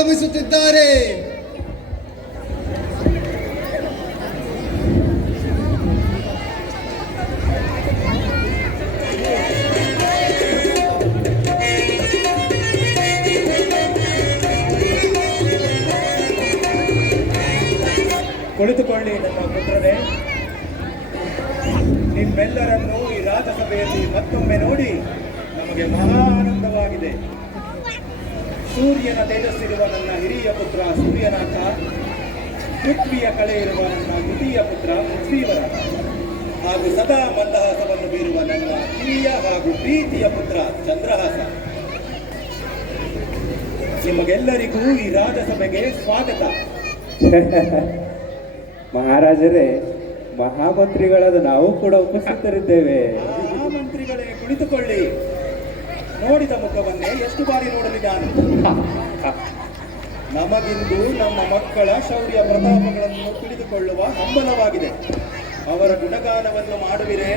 ಆಗಮಿಸುತ್ತಿದ್ದಾರೆ. ಕುಳಿತುಕೊಳ್ಳಿ ನನ್ನ ಪುತ್ರರೇ. ನಿಮ್ಮೆಲ್ಲರನ್ನು ಈ ರಾಜಸಭೆಯಲ್ಲಿ ಮತ್ತೊಮ್ಮೆ ನೋಡಿ ನಮಗೆ ಮಹಾ ಆನಂದವಾಗಿದೆ. ಸೂರ್ಯನ ತೇಜಸ್ಸಿರುವ ನನ್ನ ಹಿರಿಯ ಪುತ್ರ ಸೂರ್ಯನಾಥ, ಪೃಥ್ವಿಯ ಕಳೆ ಇರುವ ನನ್ನ ದ್ವಿತೀಯ ಪುತ್ರ ಪೃಥ್ವೀವರ, ಹಾಗೂ ಸದಾ ಮಂದಹಾಸವನ್ನು ಬೀರುವ ನನ್ನ ಕಿರಿಯ ಹಾಗೂ ಪ್ರೀತಿಯ ಪುತ್ರ ಚಂದ್ರಹಾಸ, ನಿಮಗೆಲ್ಲರಿಗೂ ಈ ರಾಜಸಭೆಗೆ ಸ್ವಾಗತ. ಮಹಾರಾಜರೇ, ಮಹಾಮಂತ್ರಿಗಳಾದ ನಾವು ಕೂಡ ಉಪಸ್ಥಿತರಿದ್ದೇವೆ. ಮಹಾಮಂತ್ರಿಗಳೇ, ಕುಳಿತುಕೊಳ್ಳಿ. ನೋಡಿದ ಮುಖವನ್ನೇ ಎಷ್ಟು ಬಾರಿ ನೋಡಲಿ ನಾನು. ನಮಗಿಂದು ನಮ್ಮ ಮಕ್ಕಳ ಶೌರ್ಯ ಪ್ರತಾಪಗಳನ್ನು ತಿಳಿದುಕೊಳ್ಳುವ ಹಂಬಲವಾಗಿದೆ. ಅವರ ಗುಣಗಾನವನ್ನು ಮಾಡುವಿರೇ?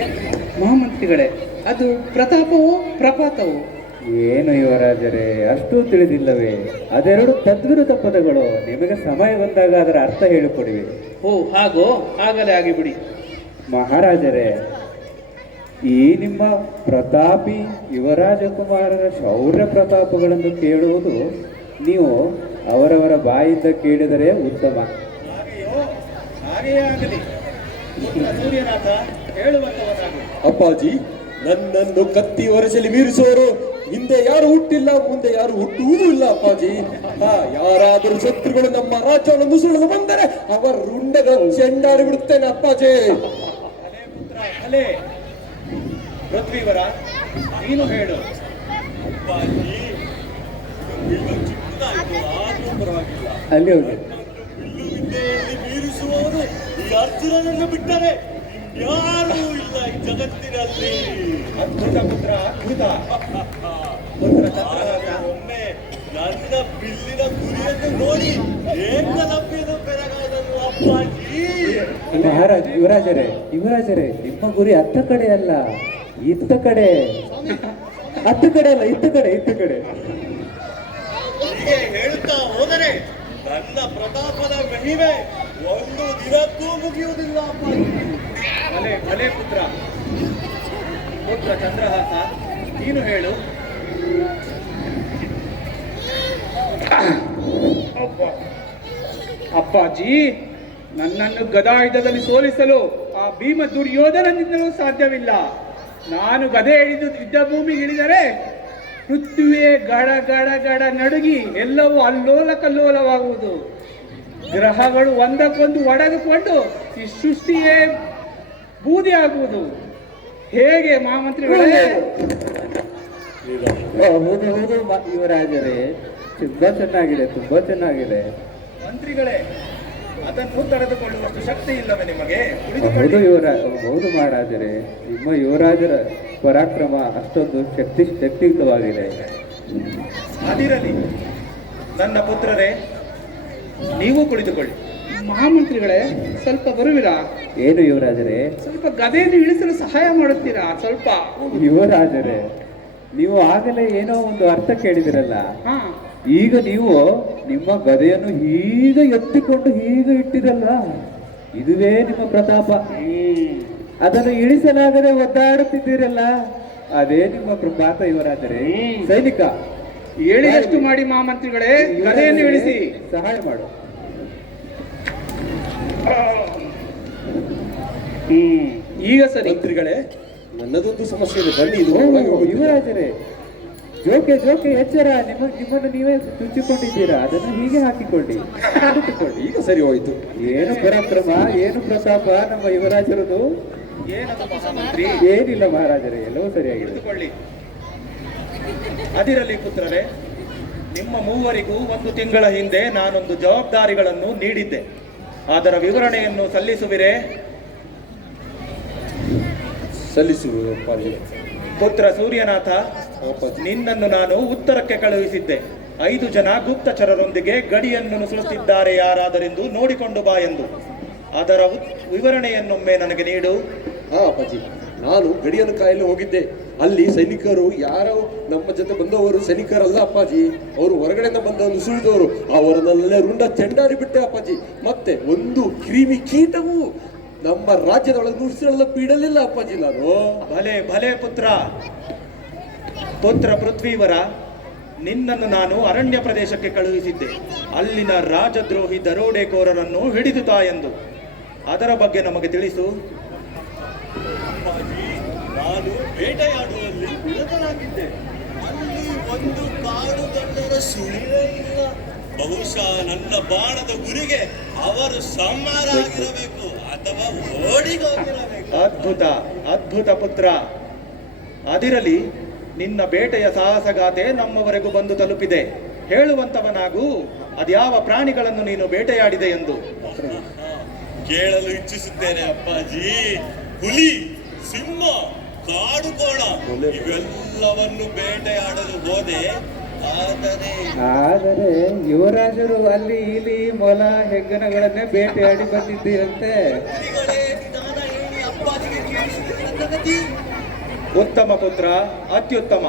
ಮಹಾಮಂತ್ರಿಗಳೇ, ಅದು ಪ್ರತಾಪವೋ ಪ್ರಪಾತವೋ? ಏನು ಯುವರಾಜರೇ, ಅಷ್ಟೂ ತಿಳಿದಿಲ್ಲವೇ? ಅದೆರಡು ತದ್ವಿರುದ್ಧ ಪದಗಳು. ನಿಮಗೆ ಸಮಯ ಬಂದಾಗ ಅದರ ಅರ್ಥ ಹೇಳಿಕೊಡುವೆ. ಓ ಹಾಗೋ? ಆಗಲೇ ಆಗಿಬಿಡಿ. ಮಹಾರಾಜರೇ, ಈ ನಿಮ್ಮ ಪ್ರತಾಪಿ ಯುವರಾಜಕುಮಾರರ ಶೌರ್ಯ ಪ್ರತಾಪಗಳನ್ನು ಕೇಳುವುದು ನೀವು ಅವರವರ ಬಾಯಿಂದ ಕೇಳಿದರೆ ಉತ್ತಮ. ಹಾಗೆಯೋ? ಹಾಗೆಯೇ ಆಗಲಿ. ಸೂರ್ಯನಾಥ, ಹೇಳುವಂತವನಾಗು. ಅಪ್ಪಾಜಿ, ನನ್ನನ್ನು ಕತ್ತಿ ಒರೆಸಲಿ ಮೀರಿಸುವವರು ಹಿಂದೆ ಯಾರು ಹುಟ್ಟಿಲ್ಲ, ಮುಂದೆ ಯಾರು ಹುಟ್ಟುವುದೂ ಇಲ್ಲ ಅಪ್ಪಾಜಿ. ಯಾರಾದರೂ ಶತ್ರುಗಳು ನಮ್ಮ ರಾಜ್ಯವನ್ನು ನುಸುಳಲು ಬಂದರೆ ಅವರ ರುಂಡಗ ಚೆಂಡಾಡಿ ಬಿಡುತ್ತೇನೆ ಅಪ್ಪಾಜಿ. ಅಲೆ ಪುತ್ರ ಅಲೆ. ಪೃಥ್ವೀವರ, ನೀನು ಹೇಳು. ಅಲ್ಲಿ ಹೋಗಿ. ಮೀರಿಸುವವರು ಈ ಅರ್ಜುನನನ್ನು ಬಿಟ್ಟರೆ ಯಾರೂ ಇಲ್ಲ ಈ ಜಗತ್ತಿನಲ್ಲಿ. ಅದ್ಭುತ ಪುತ್ರ, ಅದ್ಭುತ. ಪುತ್ರ ಚಂದ್ರಹಾಸ, ಒಮ್ಮೆ ನನ್ನ ಬಿಲ್ಲಿನ ಗುರಿಯನ್ನು ನೋಡಿ ಏಕಲವ್ಯನು ಬೆರಗಾದನು ಅಪ್ಪಾಜಿ. ಯುವರಾಜರೇ, ನಿಮ್ಮ ಗುರಿ ಅತ್ತ ಕಡೆ ಅಲ್ಲ, ಇತ್ತ ಕಡೆ. ಅತ್ತ ಕಡೆ ಅಲ್ಲ, ಇತ್ತ ಕಡೆ. ಹೀಗೆ ಹೇಳ್ತಾ ಹೋದರೆ ನನ್ನ ಪ್ರತಾಪದ ಮಹಿಮೆ ಒಂದು ದಿನಕ್ಕೂ ಮುಗಿಯುವುದಿಲ್ಲ ಅಪ್ಪಾಜಿ. ಭಲೆ ಪುತ್ರ. ಪುತ್ರ ಚಂದ್ರಹಾಸ, ನೀನು ಹೇಳು. ಅಪ್ಪಾಜಿ, ನನ್ನನ್ನು ಗದಾಯುಧದಲ್ಲಿ ಸೋಲಿಸಲು ಆ ಭೀಮ ದುರ್ಯೋಧನದಿಂದಲೂ ಸಾಧ್ಯವಿಲ್ಲ. ನಾನು ಗದೆ ಹಿಡಿದು ಯುದ್ಧ ಭೂಮಿಗೆ ಇಳಿದರೆ ಪೃಥ್ವಿಯೇ ಗಡ ಗಡ ಗಡ ನಡುಗಿ ಎಲ್ಲವೂ ಅಲ್ಲೋಲ ಕಲ್ಲೋಲವಾಗುವುದು. ಗ್ರಹಗಳು ಒಂದಕ್ಕೊಂದು ಒಡೆದುಕೊಂಡು ಈ ಸೃಷ್ಟಿಯೇ ಬೂದಿ ಆಗುವುದು. ಹೇಗೆ ಮಹಾಮಂತ್ರಿಗಳೇ? ಹೌದು ಯುವರಾಜರೇ, ತುಂಬಾ ಚೆನ್ನಾಗಿದೆ. ಮಂತ್ರಿಗಳೇ, ಅದನ್ನು ತಡೆದುಕೊಳ್ಳುವಷ್ಟು ಶಕ್ತಿ ಇಲ್ಲವೇ ನಿಮಗೆ? ಹೌದು ಮಹಾರಾಜರೇ, ನಿಮ್ಮ ಯುವರಾಜರ ಪರಾಕ್ರಮ ಅಷ್ಟೊಂದು ಶಕ್ತಿಯುತವಾಗಿದೆ. ಅದಿರಲಿ ನನ್ನ ಪುತ್ರರೇ, ನೀವು ಕುಳಿತುಕೊಳ್ಳಿ. ಮಹಾಮಂತ್ರಿಗಳೇ, ಸ್ವಲ್ಪ ಬರುವಿರಾ? ಏನು ಯುವರಾಜರೇ? ಸ್ವಲ್ಪ ಗದೆಯನ್ನು ಇಳಿಸಲು ಸಹಾಯ ಮಾಡುತ್ತೀರಾ? ಸ್ವಲ್ಪ. ಯುವರಾಜರೇ, ನೀವು ಆಗಲೇ ಏನೋ ಒಂದು ಅರ್ಥ ಕೇಳಿದಿರಲ್ಲ. ಈಗ ನೀವು ನಿಮ್ಮ ಗದೆಯನ್ನು ಹೀಗೆ ಎತ್ತಿಕೊಂಡು ಹೀಗೆ ಇಟ್ಟಿರಲ್ಲ, ಇದುವೇ ನಿಮ್ಮ ಪ್ರತಾಪ. ಅದನ್ನು ಇಳಿಸಲಾಗದೆ ಒದ್ದಾಡುತ್ತಿದ್ದೀರಲ್ಲ, ಅದೇ ನಿಮ್ಮ ಪ್ರತಾಪ ಯುವರಾಜರೇ. ಸೈನಿಕ, ಹೇಳಿದಷ್ಟು ಮಾಡಿ ಮಹಾಮಂತ್ರಿಗಳೇ, ಗದೆಯನ್ನು ಇಳಿಸಿ ಸಹಾಯ ಮಾಡು. ಈಗ ಸರಿ. ಮಂತ್ರಿಗಳೇ, ನನ್ನದೊಂದು ಸಮಸ್ಯೆ ಇದೆ, ಬನ್ನಿ. ಇದು ಯುವರಾಜರೇ, ಜೋಕೆ ಎಚ್ಚರ. ನಿಮ್ಮನ್ನು ನೀವೇ ಚುಚ್ಚಿಕೊಂಡಿದ್ದೀರಾ, ಅದನ್ನು ಹೀಗೆ ಹಾಕಿಕೊಳ್ಳಿ. ಈಗ ಸರಿ ಹೋಯಿತು. ಏನು ಪರಾಕ್ರಮ, ಏನು ಪ್ರತಾಪ ನಮ್ಮ ಯುವರಾಜರದು. ಏನದು ಮಹಾಮಂತ್ರಿ? ಏನಿಲ್ಲ ಮಹಾರಾಜರೇ, ಎಲ್ಲವೂ ಸರಿಯಾಗಿದೆ. ಅದಿರಲಿ ಪುತ್ರರೇ, ನಿಮ್ಮ ಮೂವರಿಗೂ 1 ತಿಂಗಳ ಹಿಂದೆ ನಾನೊಂದು ಜವಾಬ್ದಾರಿಗಳನ್ನು ನೀಡಿದ್ದೆ. ಅದರ ವಿವರಣೆಯನ್ನು ಸಲ್ಲಿಸುವಿರೇ? ಸಲ್ಲಿಸುವ ಪುತ್ರ ಸೂರ್ಯನಾಥ, ನಿನ್ನನ್ನು ನಾನು ಉತ್ತರಕ್ಕೆ ಕಳುಹಿಸಿದ್ದೆ. 5 ಜನ ಗುಪ್ತಚರರೊಂದಿಗೆ ಗಡಿಯನ್ನು ನುಸುಳುತ್ತಿದ್ದಾರೆ ಯಾರಾದರೆಂದು ನೋಡಿಕೊಂಡು ಬಾ ಎಂದು. ಅದರ ವಿವರಣೆಯನ್ನೊಮ್ಮೆ ನನಗೆ ನೀಡು. ಅಪ್ಪಾಜಿ, ನಾನು ಗಡಿಯನ್ನು ಕಾಯಲು ಹೋಗಿದ್ದೆ. ಅಲ್ಲಿ ಸೈನಿಕರು ಯಾರೋ ನಮ್ಮ ಜೊತೆ ಬಂದವರು ಸೈನಿಕರಲ್ಲ ಅಪ್ಪಾಜಿ, ಅವರು ಹೊರಗಡೆಯಿಂದ ಬಂದವರು ಸುಳಿದವರು, ಅವರನ್ನೆಲ್ಲ ರುಂಡ ಚೆಂಡಾಡಿ ಬಿಟ್ಟೆ ಅಪ್ಪಾಜಿ. ಮತ್ತೆ ಒಂದು ಕ್ರಿಮಿ ಕೀಟವು ನಮ್ಮ ರಾಜ್ಯದೊಳಗೆ ನುಡಿಸಿರಲ್ಲ ಬೀಳಲಿಲ್ಲ ಅಪ್ಪಾಜಿ ನಾನು. ಭಲೆ ಭಲೆ ಪುತ್ರ ಪೃಥ್ವೀವರ, ನಿನ್ನನ್ನು ನಾನು ಅರಣ್ಯ ಪ್ರದೇಶಕ್ಕೆ ಕಳುಹಿಸಿದ್ದೆ, ಅಲ್ಲಿನ ರಾಜದ್ರೋಹಿ ದರೋಡೆಕೋರರನ್ನು ಹಿಡಿದು ತಾ ಎಂದು. ಅದರ ಬಗ್ಗೆ ನಮಗೆ ತಿಳಿಸು. ನಾನು ಬೇಟೆಯಾಡುವಲ್ಲಿ ನಿರತನಾಗಿದ್ದೆ. ಅಲ್ಲಿ ಒಂದು ಕಾಡು ಗಂಡರ ಸುಳಿವೇ ಇಲ್ಲ. ಬಹುಶಃ ನನ್ನ ಬಾಣದ ಗುರಿಗೆ ಅವರು ಸಂಹಾರ ಆಗಿರಬೇಕು ಅಥವಾ ಓಡಿಗೋಗಿರಬೇಕು. ಅದ್ಭುತ ಅದ್ಭುತ ಪುತ್ರ. ಅದಿರಲಿ, ನಿನ್ನ ಬೇಟೆಯ ಸಾಹಸಗಾಥೆ ನಮ್ಮವರೆಗೂ ಬಂದು ತಲುಪಿದೆ. ಹೇಳುವಂತವನಾಗೂ ಅದ್ಯಾವ ಪ್ರಾಣಿಗಳನ್ನು ನೀನು ಬೇಟೆಯಾಡಿದೆ ಎಂದು. ಕೇಳಲು ಇಚ್ಛಿಸುತ್ತೇನೆ ಅಪ್ಪಾಜಿ. ಹುಲಿ, ಸಿಂಹ, ಕಾಡು ಕೋಣ ಇವೆಲ್ಲವನ್ನು ಬೇಟೆಯಾಡಲು ಹೋದೆ. ಆದರೆ ಯುವರಾಜರು ಅಲ್ಲಿ ಇಲ್ಲಿ ಮೊಲ ಹೆಗ್ಗಣಗಳನ್ನೇ ಬೇಟೆಯಾಡಿ ಬಂದಿದ್ದೀರಂತೆ. ಉತ್ತಮ ಪುತ್ರ, ಅತ್ಯುತ್ತಮ.